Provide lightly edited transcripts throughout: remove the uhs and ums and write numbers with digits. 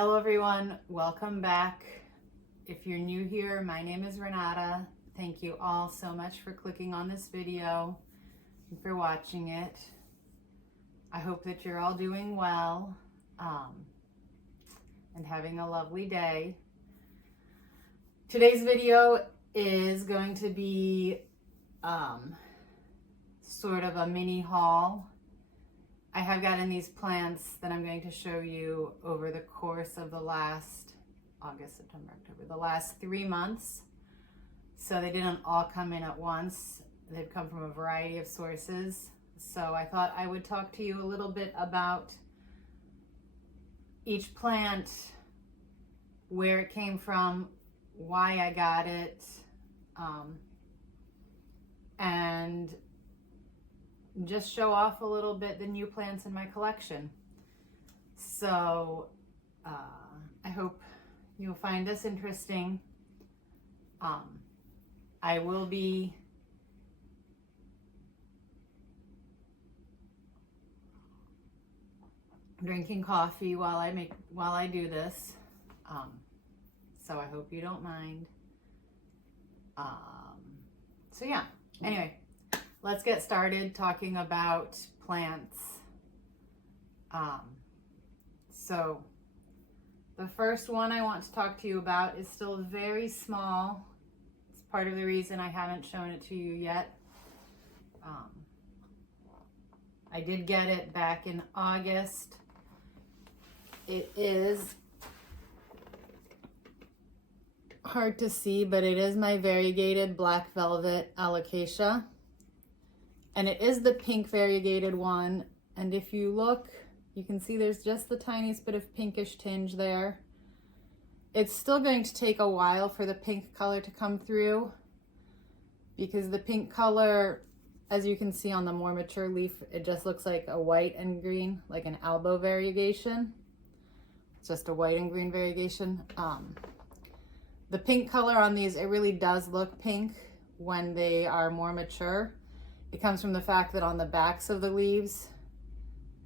Hello everyone, welcome back. If you're new here, my name is Renata. Thank you all so much for clicking on this video and for watching it. I hope that you're all doing well and having a lovely day. Today's video is going to be sort of a mini haul. I have gotten these plants that I'm going to show you over the course of the last August, September, October, the last 3 months. So they didn't all come in at once. They've come from a variety of sources. So I thought I would talk to you a little bit about each plant, where it came from, why I got it, and just show off a little bit the new plants in my collection. So I hope you'll find this interesting. I will be drinking coffee while I do this, so I hope you don't mind. So yeah, anyway, let's get started talking about plants. So the first one I want to talk to you about is still very small. It's part of the reason I haven't shown it to you yet. I did get it back in August. It is hard to see, but it is my variegated black velvet alocasia. And it is the pink variegated one. And if you look, you can see there's just the tiniest bit of pinkish tinge there. It's still going to take a while for the pink color to come through, because the pink color, as you can see on the more mature leaf, it just looks like a white and green, like an albo variegation. It's just a white and green variegation. The pink color on these, it really does look pink when they are more mature. It comes from the fact that on the backs of the leaves,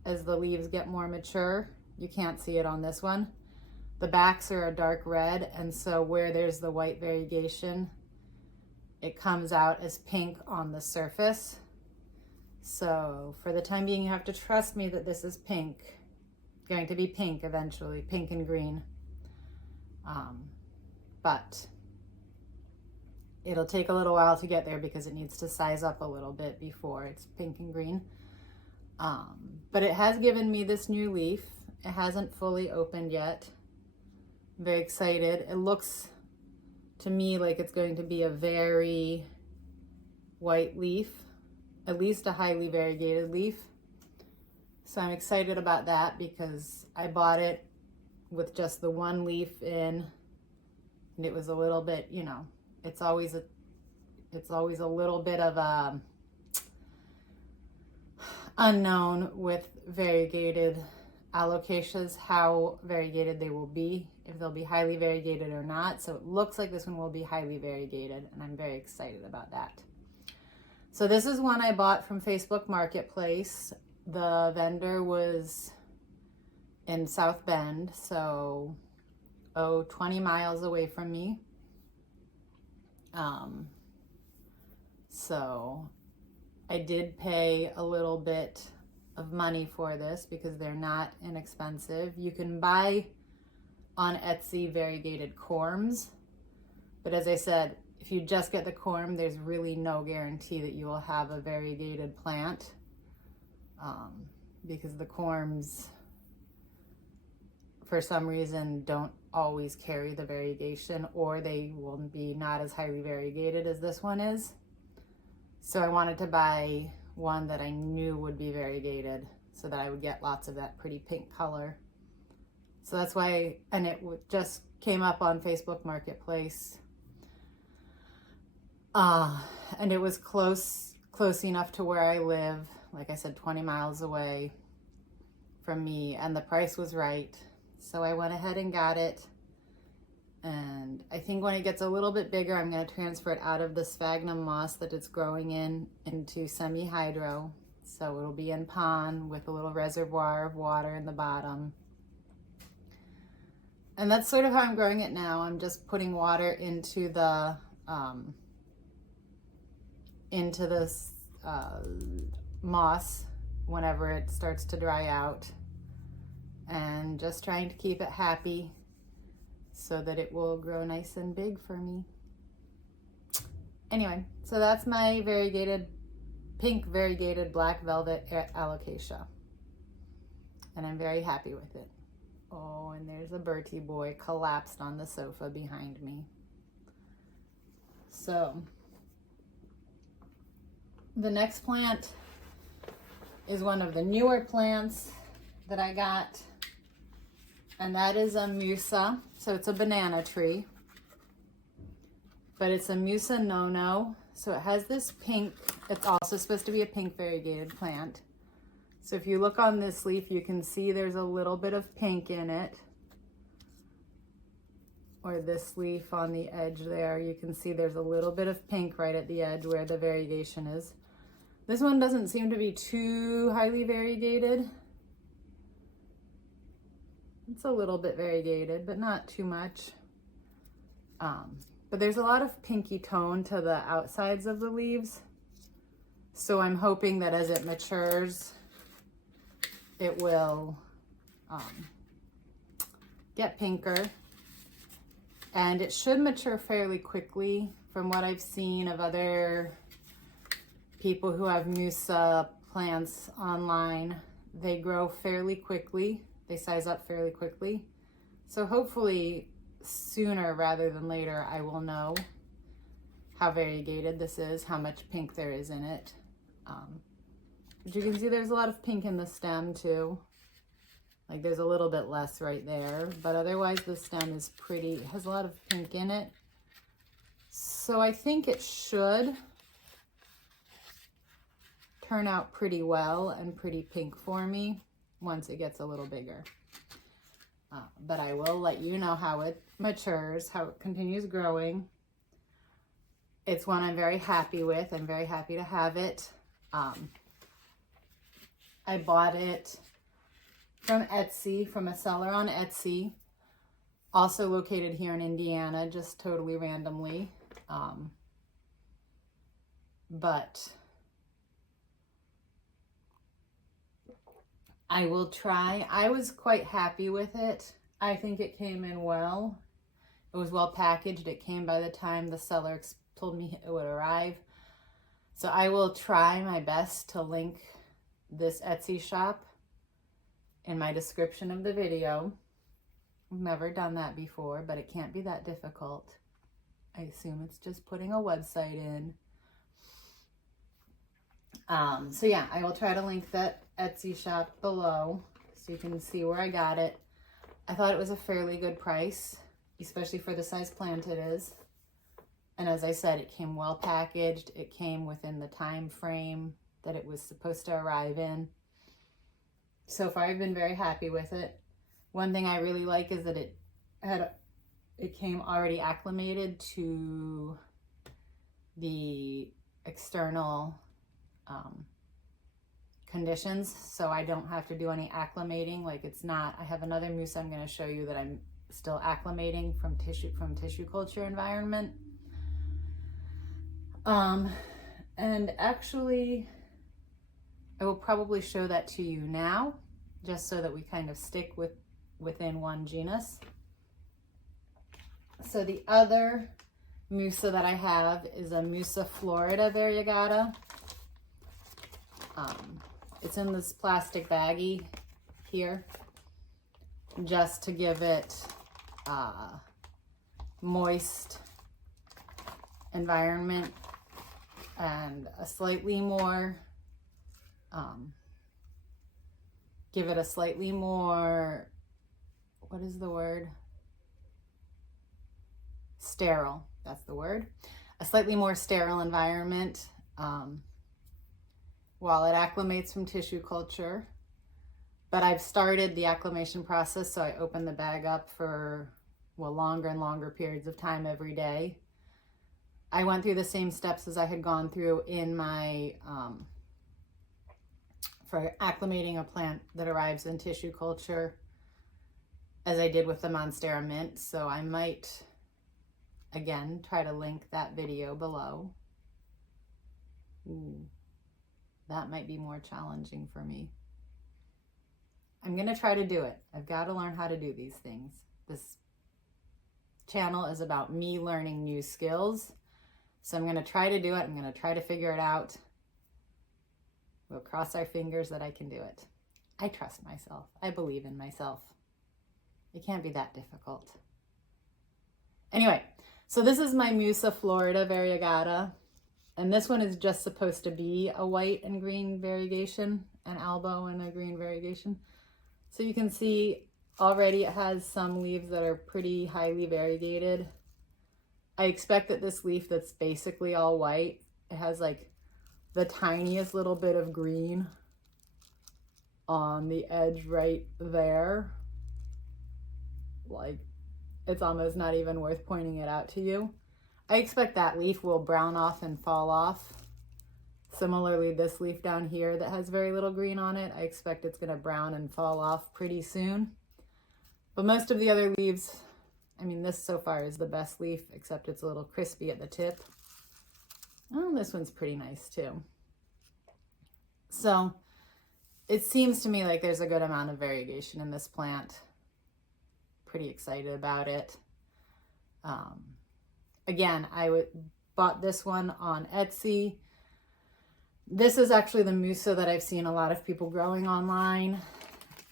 as the leaves get more mature, you can't see it on this one, the backs are a dark red, and so where there's the white variegation, it comes out as pink on the surface. So for the time being, you have to trust me that this is pink. It's going to be pink eventually, pink and green. But it'll take a little while to get there because it needs to size up a little bit before it's pink and green. But it has given me this new leaf. It hasn't fully opened yet. I'm very excited. It looks to me like it's going to be a very white leaf, at least a highly variegated leaf. So I'm excited about that because I bought it with just the one leaf in, and it was a little bit, you know, it's always a little bit of unknown with variegated alocasias, how variegated they will be, if they'll be highly variegated or not. So it looks like this one will be highly variegated, and I'm very excited about that. So this is one I bought from Facebook Marketplace. The vendor was in South Bend, so 20 miles away from me. So I did pay a little bit of money for this because they're not inexpensive. You can buy on Etsy variegated corms, but as I said, if you just get the corm, there's really no guarantee that you will have a variegated plant, because the corms, for some reason, don't always carry the variegation, or they will be not as highly variegated as this one is. So I wanted to buy one that I knew would be variegated so that I would get lots of that pretty pink color. So that's why, and it just came up on Facebook Marketplace. And it was close enough to where I live, like I said, 20 miles away from me, and the price was right. So I went ahead and got it. And I think when it gets a little bit bigger, I'm going to transfer it out of the sphagnum moss that it's growing in into semi-hydro. So it'll be in pond with a little reservoir of water in the bottom. And that's sort of how I'm growing it now. I'm just putting water into the this moss whenever it starts to dry out, and just trying to keep it happy so that it will grow nice and big for me. Anyway, so that's my pink variegated black velvet alocasia, and I'm very happy with it. Oh, and there's a Bertie boy collapsed on the sofa behind me. So the next plant is one of the newer plants that I got, and that is a Musa. So it's a banana tree, but it's a Musa nono. So it has this pink, it's also supposed to be a pink variegated plant. So if you look on this leaf, you can see there's a little bit of pink in it. Or this leaf on the edge there, you can see there's a little bit of pink right at the edge where the variegation is. This one doesn't seem to be too highly variegated. It's a little bit variegated, but not too much. But there's a lot of pinky tone to the outsides of the leaves. So I'm hoping that as it matures, it will get pinker. And it should mature fairly quickly from what I've seen of other people who have Musa plants online. They grow fairly quickly. They size up fairly quickly. So hopefully sooner rather than later, I will know how variegated this is, how much pink there is in it. But you can see there's a lot of pink in the stem too. Like there's a little bit less right there, but otherwise the stem is pretty, has a lot of pink in it. So I think it should turn out pretty well and pretty pink for me once it gets a little bigger. But I will let you know how it matures, how it continues growing. It's one I'm very happy with. I'm very happy to have it. I bought it from Etsy, from a seller on Etsy, also located here in Indiana, just totally randomly. But I will try. I was quite happy with it. I think it came in well. It was well packaged. It came by the time the seller told me it would arrive. So I will try my best to link this Etsy shop in my description of the video. I've never done that before, but it can't be that difficult. I assume it's just putting a website in. So yeah, I will try to link that Etsy shop below so you can see where I got it. I thought it was a fairly good price, especially for the size plant it is. And as I said, it came well packaged. It came within the time frame that it was supposed to arrive in. So far, I've been very happy with it. One thing I really like is that it came already acclimated to the external conditions, so I don't have to do any acclimating. Like it's not, I have another Musa I'm going to show you that I'm still acclimating from tissue culture environment. And actually, I will probably show that to you now, just so that we kind of stick within one genus. So the other Musa that I have is a Musa Florida variegata. It's in this plastic baggie here, just to give it moist environment and a slightly more, give it a slightly more, what is the word? Sterile, that's the word. A slightly more sterile environment while it acclimates from tissue culture. But I've started the acclimation process, so I open the bag up for, well, longer and longer periods of time every day. I went through the same steps as I had gone through in my, for acclimating a plant that arrives in tissue culture. as I did with the Monstera Mint. So I might, again, try to link that video below. Ooh, that might be more challenging for me. I'm going to try to do it. I've got to learn how to do these things. This channel is about me learning new skills. So I'm going to try to do it. I'm going to try to figure it out. We'll cross our fingers that I can do it. I trust myself. I believe in myself. It can't be that difficult. Anyway, so this is my Musa Florida variegata. And this one is just supposed to be a white and green variegation, an albo and a green variegation. So you can see already it has some leaves that are pretty highly variegated. I expect that this leaf that's basically all white, it has like the tiniest little bit of green on the edge right there. Like, it's almost not even worth pointing it out to you. I expect that leaf will brown off and fall off. Similarly, this leaf down here that has very little green on it, I expect it's going to brown and fall off pretty soon. But most of the other leaves, I mean, this so far is the best leaf, except it's a little crispy at the tip. Oh, this one's pretty nice too. So it seems to me like there's a good amount of variegation in this plant. Pretty excited about it. Again, I bought this one on Etsy. This is actually the Musa that I've seen a lot of people growing online.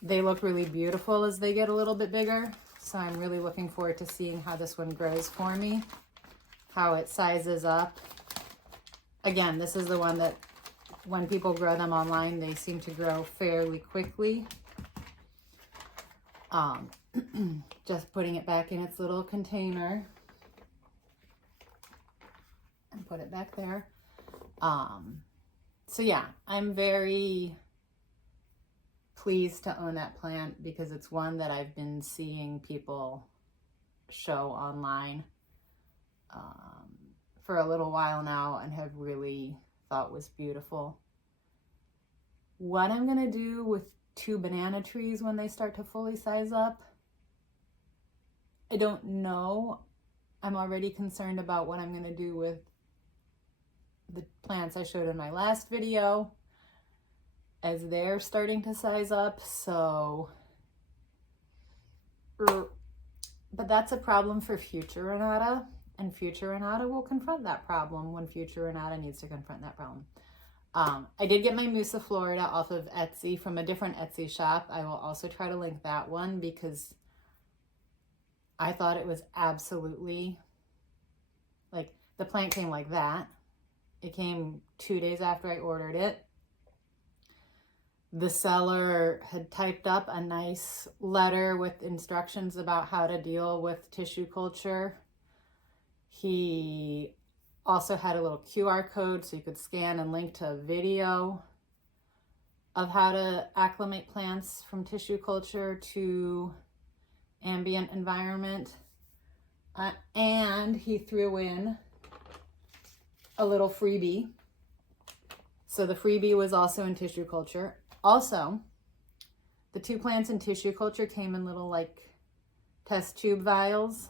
They look really beautiful as they get a little bit bigger. So I'm really looking forward to seeing how this one grows for me, how it sizes up. Again, this is the one that when people grow them online, they seem to grow fairly quickly. Just putting it back in its little container and put it back there. So yeah, I'm very pleased to own that plant because it's one that I've been seeing people show online for a little while now and have really thought was beautiful. What I'm gonna do with 2 banana trees when they start to fully size up, I don't know. I'm already concerned about what I'm gonna do with the plants I showed in my last video as they're starting to size up. So, but that's a problem for future Renata, and future Renata will confront that problem when future Renata needs to confront that problem. I did get my Musa Florida off of Etsy from a different Etsy shop. I will also try to link that one because I thought it was absolutely, like, the plant came like that. It came 2 days after I ordered it. The seller had typed up a nice letter with instructions about how to deal with tissue culture. He also had a little QR code so you could scan and link to a video of how to acclimate plants from tissue culture to ambient environment. And he threw in a little freebie. So the freebie was also in tissue culture. Also, the 2 plants in tissue culture came in little like test tube vials.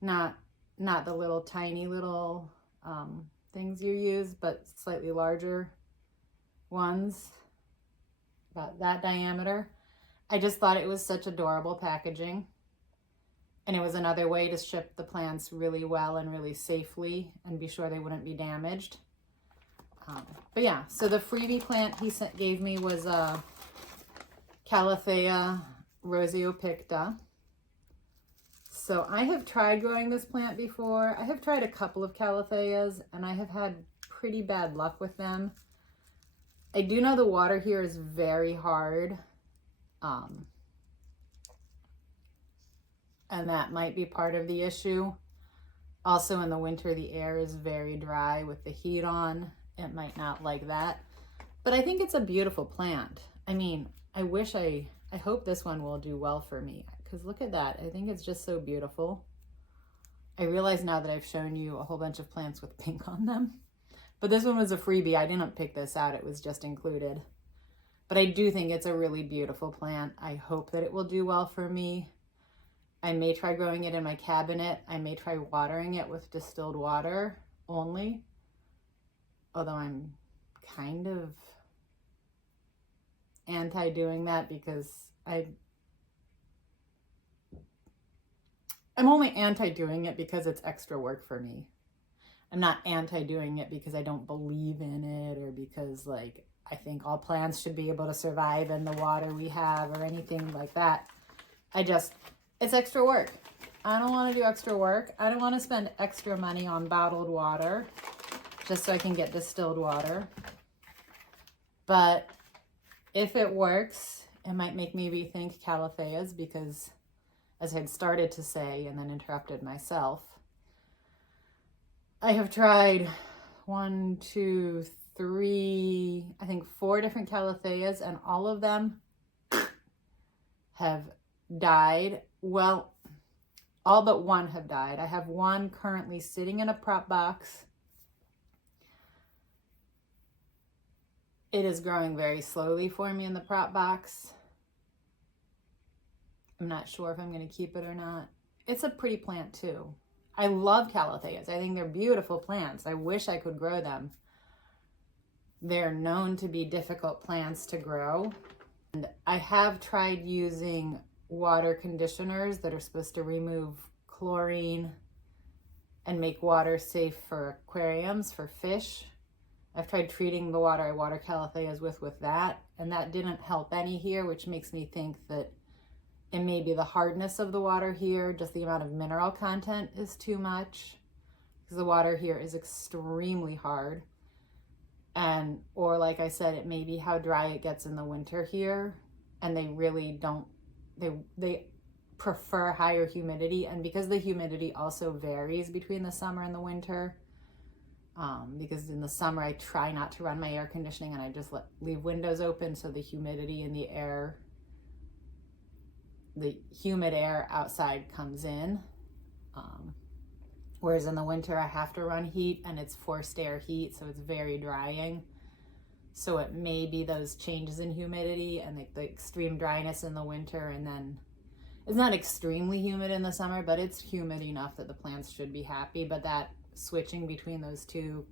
Not the little tiny little things you use, but slightly larger ones, about that diameter. I just thought it was such adorable packaging. And it was another way to ship the plants really well and really safely and be sure they wouldn't be damaged. But yeah, so the freebie plant he gave me was a Calathea roseopicta. So I have tried growing this plant before. I have tried a couple of Calatheas and I have had pretty bad luck with them. I do know the water here is very hard. And that might be part of the issue. Also in the winter, the air is very dry with the heat on. It might not like that. But I think it's a beautiful plant. I mean, I hope this one will do well for me. Because look at that. I think it's just so beautiful. I realize now that I've shown you a whole bunch of plants with pink on them. But this one was a freebie. I didn't pick this out. It was just included. But I do think it's a really beautiful plant. I hope that it will do well for me. I may try growing it in my cabinet. I may try watering it with distilled water only. Although I'm kind of anti doing that because I'm only anti doing it because it's extra work for me. I'm not anti doing it because I don't believe in it or because like I think all plants should be able to survive in the water we have or anything like that. It's extra work. I don't want to do extra work. I don't want to spend extra money on bottled water just so I can get distilled water. But if it works, it might make me rethink calatheas because, as I had started to say and then interrupted myself, I have tried 1, 2, 3, I think 4 different calatheas, and all of them have died. Well, all but one have died. I have one currently sitting in a prop box. It is growing very slowly for me in the prop box. I'm not sure if I'm going to keep it or not. It's a pretty plant too. I love calatheas. I think they're beautiful plants. I wish I could grow them. They're known to be difficult plants to grow. And I have tried using water conditioners that are supposed to remove chlorine and make water safe for aquariums, for fish. I've tried treating the water I water calatheas with that, and that didn't help any here, which makes me think that it may be the hardness of the water here, just the amount of mineral content is too much, because the water here is extremely hard. And, or like I said, it may be how dry it gets in the winter here, and they really don't, they prefer higher humidity, and because the humidity also varies between the summer and the winter, because in the summer I try not to run my air conditioning and I just leave windows open so the humidity in the air, the humid air outside comes in, whereas in the winter I have to run heat and it's forced air heat, so it's very drying. So it may be those changes in humidity and the extreme dryness in the winter, and then it's not extremely humid in the summer, but it's humid enough that the plants should be happy. But that switching between those two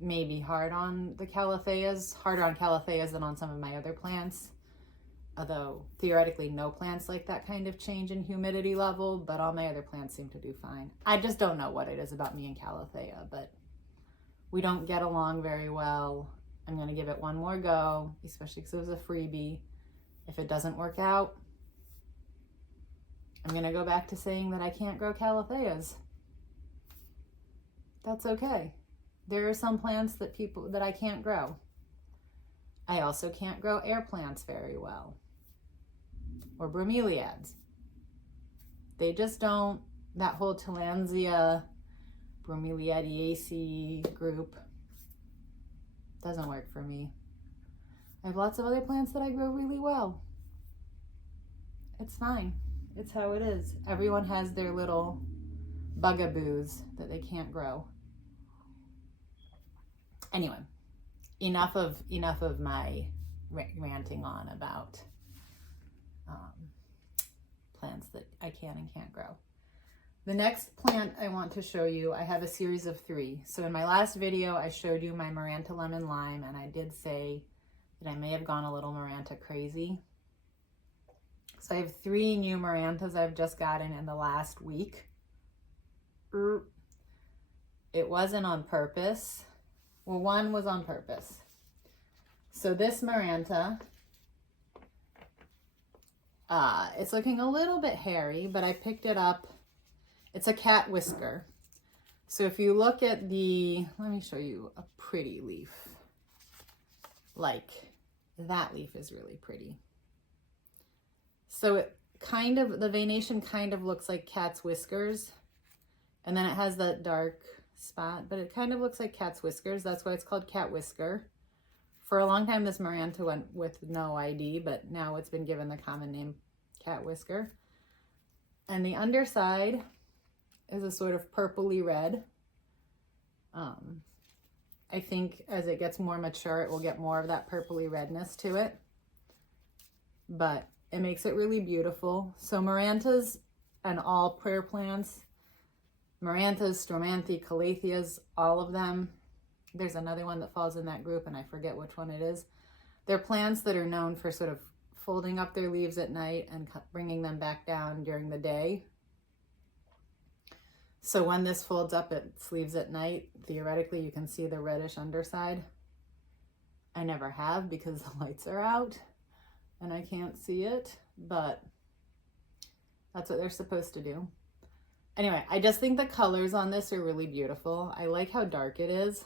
may be hard on the calatheas, harder on calatheas than on some of my other plants. Although theoretically no plants like that kind of change in humidity level, but all my other plants seem to do fine. I just don't know what it is about me and calathea, but we don't get along very well. I'm going to give it one more go, especially because it was a freebie. If it doesn't work out, I'm going to go back to saying that I can't grow calatheas. That's okay. There are some plants that I can't grow. I also can't grow air plants very well, or bromeliads. They just don't, that whole Tillandsia, Bromeliadaceae group doesn't work for me. I have lots of other plants that I grow really well. It's fine. It's how it is. Everyone has their little bugaboos that they can't grow. Anyway, enough of my ranting on about plants that I can and can't grow. The next plant I want to show you, I have a series of 3. So in my last video, I showed you my Maranta lemon lime, and I did say that I may have gone a little Maranta crazy. So I have 3 new Marantas I've just gotten in the last week. It wasn't on purpose. Well, one was on purpose. So this Maranta, it's looking a little bit hairy, but I picked it up. It's a cat whisker. So if you look at let me show you a pretty leaf. Like, that leaf is really pretty. So it kind of, the venation kind of looks like cat's whiskers. And then it has that dark spot, but it kind of looks like cat's whiskers. That's why it's called cat whisker. For a long time, this Maranta went with no ID, but now it's been given the common name cat whisker. And the underside is a sort of purpley red. I think as it gets more mature, it will get more of that purpley redness to it. But it makes it really beautiful. So Marantas and all prayer plants, Marantas, Stромanthe, Calatheas, all of them. There's another one that falls in that group and I forget which one it is. They're plants that are known for sort of folding up their leaves at night and bringing them back down during the day. So when this folds up its leaves at night, theoretically you can see the reddish underside. I never have because the lights are out and I can't see it, but that's what they're supposed to do. Anyway, I just think the colors on this are really beautiful. I like how dark it is.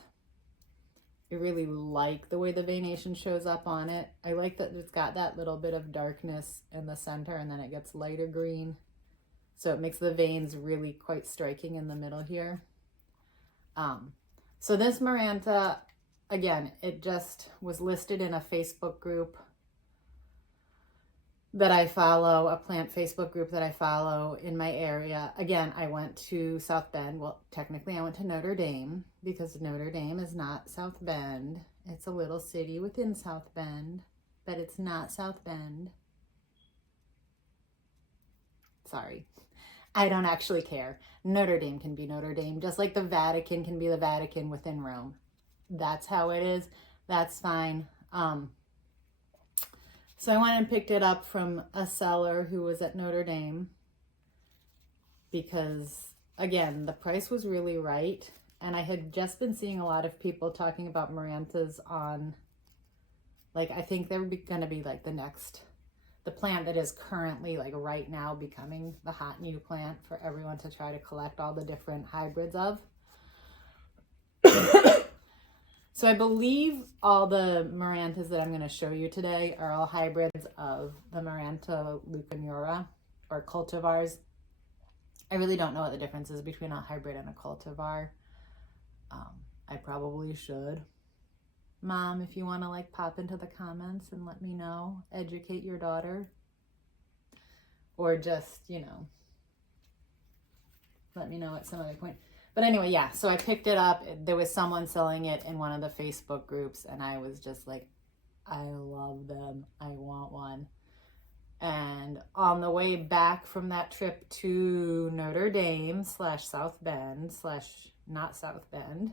I really like the way the veination shows up on it. I like that it's got that little bit of darkness in the center and then it gets lighter green. So it makes the veins really quite striking in the middle here. So this Maranta, again, it just was listed in a Facebook group that I follow, a plant Facebook group that I follow in my area. Again, I went to South Bend. Well, technically I went to Notre Dame because Notre Dame is not South Bend. It's a little city within South Bend, but it's not South Bend. Sorry. I don't actually care. Notre Dame can be Notre Dame, just like the Vatican can be the Vatican within Rome. That's how it is. That's fine. So I went and picked it up from a seller who was at Notre Dame because, again, the price was really right. And I had just been seeing a lot of people talking about Marantas on, like, I think they're going to be like the plant that is currently, like right now, becoming the hot new plant for everyone to try to collect all the different hybrids of. So I believe all the Marantas that I'm going to show you today are all hybrids of the Maranta leucanura, or cultivars. I really don't know what the difference is between a hybrid and a cultivar. I probably should. Mom, if you want to like pop into the comments and let me know, educate your daughter, or just, you know, let me know at some other point. But anyway, yeah, so I picked it up. There was someone selling it in one of the Facebook groups and I was just like, I love them. I want one. And on the way back from that trip to Notre Dame / South Bend / not South Bend,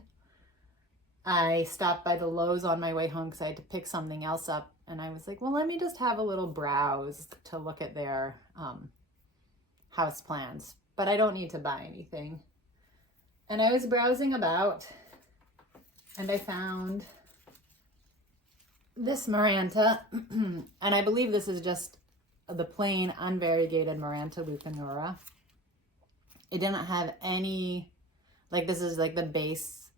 I stopped by the Lowe's on my way home because I had to pick something else up. And I was like, well, let me just have a little browse to look at their house plans. But I don't need to buy anything. And I was browsing about and I found this Maranta. And I believe this is just the plain unvariegated Maranta leucanura. It didn't have any, like, this is like the base.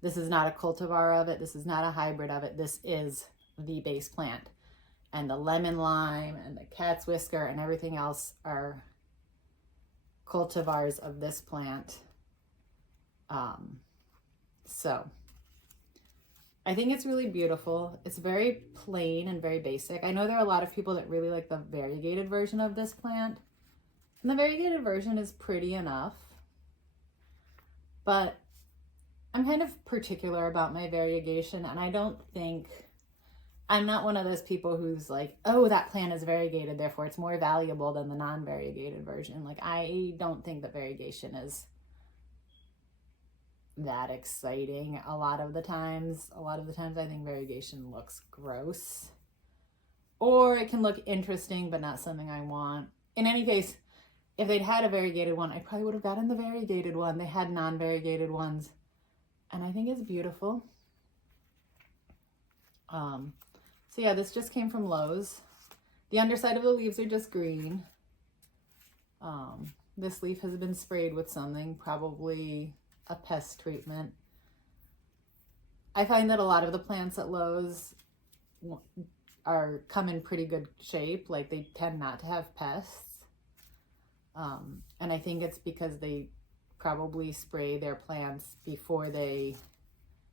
This is not a cultivar of it. This is not a hybrid of it. This is the base plant. And the lemon lime and the cat's whisker and everything else are cultivars of this plant. So I think it's really beautiful. It's very plain and very basic. I know there are a lot of people that really like the variegated version of this plant. And the variegated version is pretty enough. But I'm kind of particular about my variegation, and I don't think, I'm not one of those people who's like, oh, that plant is variegated, therefore it's more valuable than the non-variegated version. Like, I don't think that variegation is that exciting a lot of the times. A lot of the times I think variegation looks gross. Or it can look interesting, but not something I want. In any case, if they'd had a variegated one, I probably would have gotten the variegated one. They had non-variegated ones. And I think it's beautiful. So yeah, this just came from Lowe's. The underside of the leaves are just green. This leaf has been sprayed with something, probably a pest treatment. I find that a lot of the plants at Lowe's come in pretty good shape. Like, they tend not to have pests. And I think it's because they probably spray their plants before they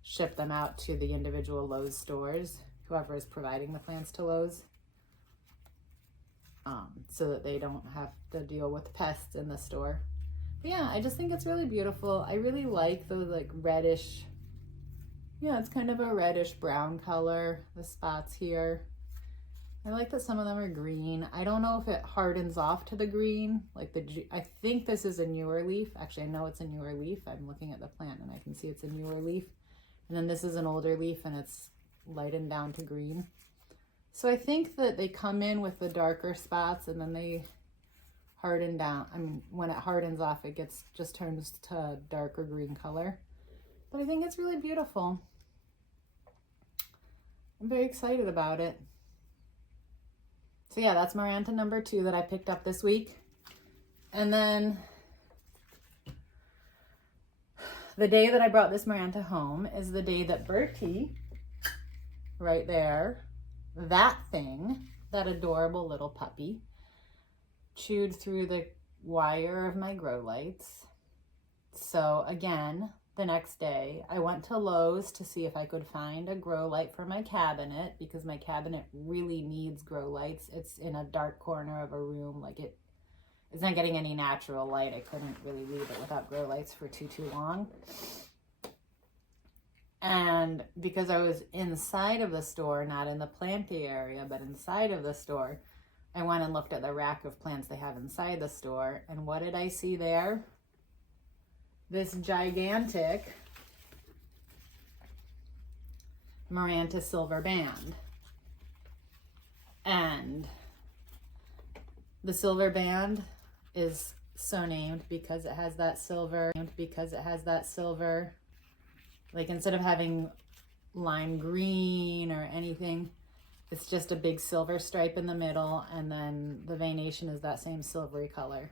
ship them out to the individual Lowe's stores, whoever is providing the plants to Lowe's, so that they don't have to deal with pests in the store. But yeah, I just think it's really beautiful. I really like the like reddish Yeah, it's kind of a reddish brown color, the spots here. I like that some of them are green. I don't know if it hardens off to the green. Like I think this is a newer leaf. Actually, I know it's a newer leaf. I'm looking at the plant and I can see it's a newer leaf. And then this is an older leaf and it's lightened down to green. So I think that they come in with the darker spots and then they harden down. I mean, when it hardens off, it just turns to a darker green color. But I think it's really beautiful. I'm very excited about it. So yeah, that's Maranta number 2 that I picked up this week. And then the day that I brought this Maranta home is the day that Bertie, right there, that thing, that adorable little puppy, chewed through the wire of my grow lights. So again, the next day, I went to Lowe's to see if I could find a grow light for my cabinet because my cabinet really needs grow lights. It's in a dark corner of a room. Like it's not getting any natural light. I couldn't really leave it without grow lights for too long. And because I was inside of the store, not in the planty area, but inside of the store, I went and looked at the rack of plants they have inside the store. And what did I see there? This gigantic Maranta silver band. And the silver band is so named because it has that silver, like instead of having lime green or anything, it's just a big silver stripe in the middle, and then the veination is that same silvery color.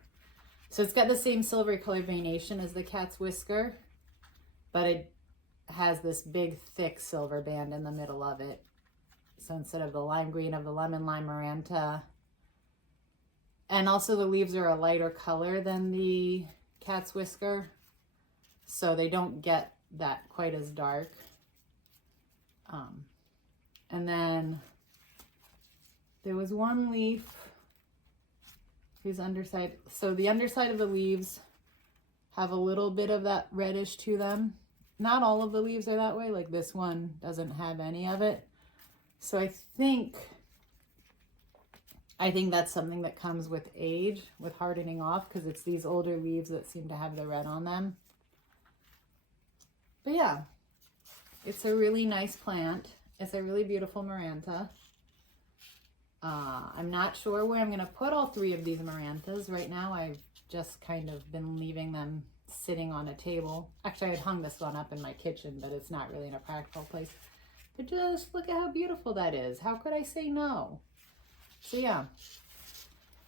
So it's got the same silvery color veination as the cat's whisker, but it has this big thick silver band in the middle of it. So instead of the lime green of the lemon lime Maranta, and also the leaves are a lighter color than the cat's whisker, so they don't get that quite as dark. And then there was one leaf whose underside, so the underside of the leaves have a little bit of that reddish to them. Not all of the leaves are that way, like this one doesn't have any of it. So I think that's something that comes with age, with hardening off, because it's these older leaves that seem to have the red on them. But yeah, it's a really nice plant. It's a really beautiful Maranta. I'm not sure where I'm going to put all 3 of these Marantas. Right now, I've just kind of been leaving them sitting on a table. Actually, I had hung this one up in my kitchen, but it's not really in a practical place. But just look at how beautiful that is. How could I say no? So yeah,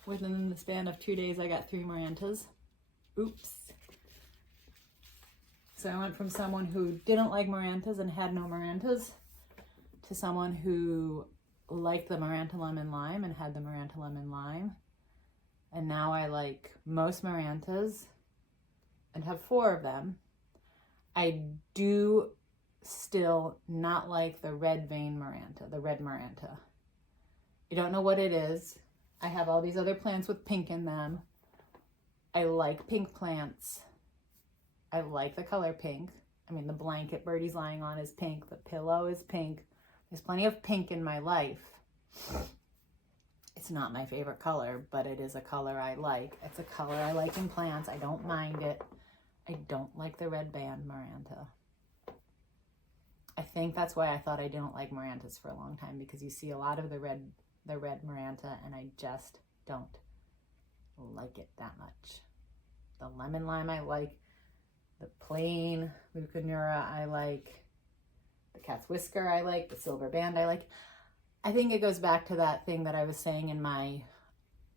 within the span of 2 days, I got 3 Marantas. Oops. So I went from someone who didn't like Marantas and had no Marantas to someone who liked the Maranta Lemon Lime and had the Maranta Lemon Lime. And now I like most Marantas and have 4 of them. I do still not like the red vein Maranta, the red Maranta. I don't know what it is. I have all these other plants with pink in them. I like pink plants. I like the color pink. I mean, the blanket Birdie's lying on is pink. The pillow is pink. There's plenty of pink in my life. It's not my favorite color, but it is a color I like. It's a color I like in plants. I don't mind it. I don't like the red band Maranta. I think that's why I thought I didn't like Marantas for a long time, because you see a lot of the red Maranta, and I just don't like it that much. The lemon lime I like. The plain Leucanura I like. The cat's whisker I like. The silver band I like. I think it goes back to that thing that I was saying in my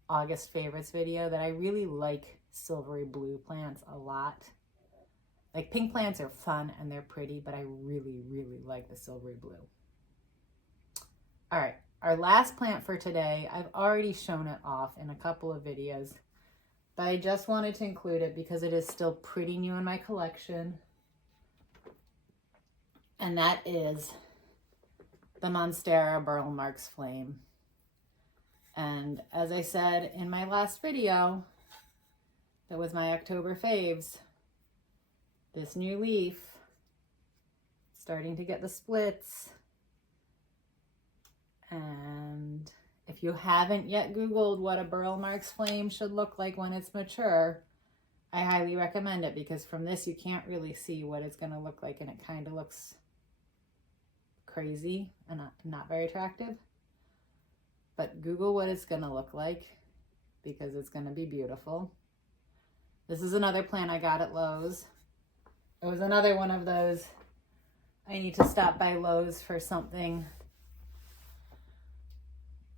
August favorites video, that I really like silvery blue plants a lot. Like, pink plants are fun and they're pretty, but I really, really like the silvery blue. All right, our last plant for today, I've already shown it off in a couple of videos, but I just wanted to include it because it is still pretty new in my collection. And that is the Monstera Burl Marks Flame. And as I said in my last video, that was my October faves, this new leaf, starting to get the splits. And if you haven't yet Googled what a burl marks flame should look like when it's mature, I highly recommend it, because from this you can't really see what it's going to look like, and it kind of looks crazy and not very attractive. But Google what it's going to look like, because it's going to be beautiful. This is another plant I got at Lowe's. It was another one of those, I need to stop by Lowe's for something.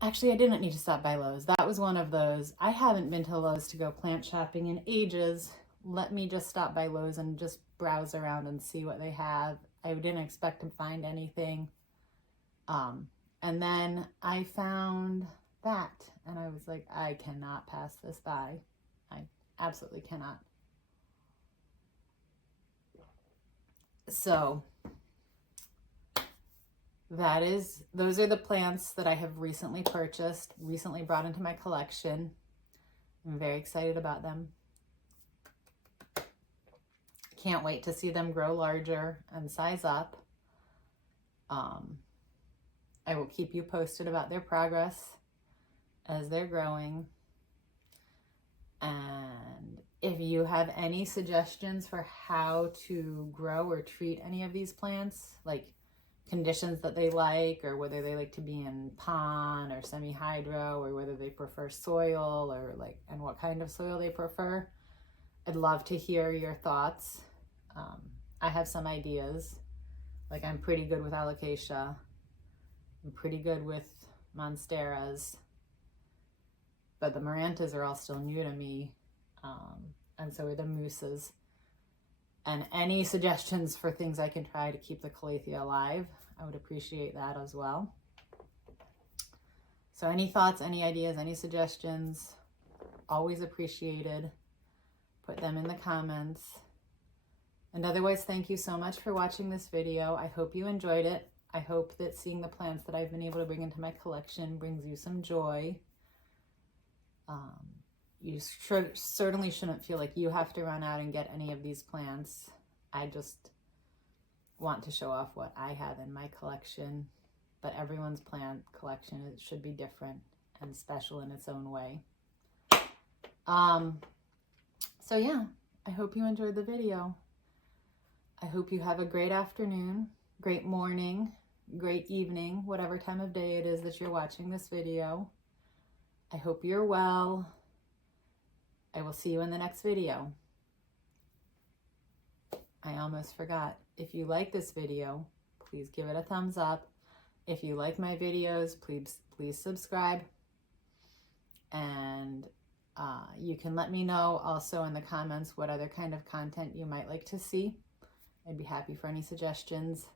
Actually, I didn't need to stop by Lowe's. That was one of those, I haven't been to Lowe's to go plant shopping in ages. Let me just stop by Lowe's and just browse around and see what they have. I didn't expect to find anything. And then I found that, and I was like, I cannot pass this by. I absolutely cannot. So those are the plants that I have recently purchased, recently brought into my collection. I'm very excited about them. Can't wait to see them grow larger and size up. I will keep you posted about their progress as they're growing. And if you have any suggestions for how to grow or treat any of these plants, like conditions that they like, or whether they like to be in pond or semi-hydro, or whether they prefer soil, or and what kind of soil they prefer, I'd love to hear your thoughts. I have some ideas. Like, I'm pretty good with alocasia. I'm pretty good with monsteras, but the marantas are all still new to me, and so are the Musas. And any suggestions for things I can try to keep the calathea alive, I would appreciate that as well. So any thoughts, any ideas, any suggestions, always appreciated. Put them in the comments. And otherwise, thank you so much for watching this video. I hope you enjoyed it. I hope that seeing the plants that I've been able to bring into my collection brings you some joy. You certainly shouldn't feel like you have to run out and get any of these plants. I just want to show off what I have in my collection, but everyone's plant collection should be different and special in its own way. So yeah, I hope you enjoyed the video. I hope you have a great afternoon, great morning, great evening, whatever time of day it is that you're watching this video. I hope you're well. I will see you in the next video. I almost forgot. If you like this video, please give it a thumbs up. If you like my videos, please subscribe. And you can let me know also in the comments what other kind of content you might like to see. I'd be happy for any suggestions.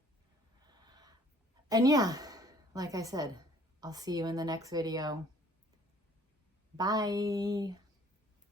And yeah, like I said, I'll see you in the next video. Bye.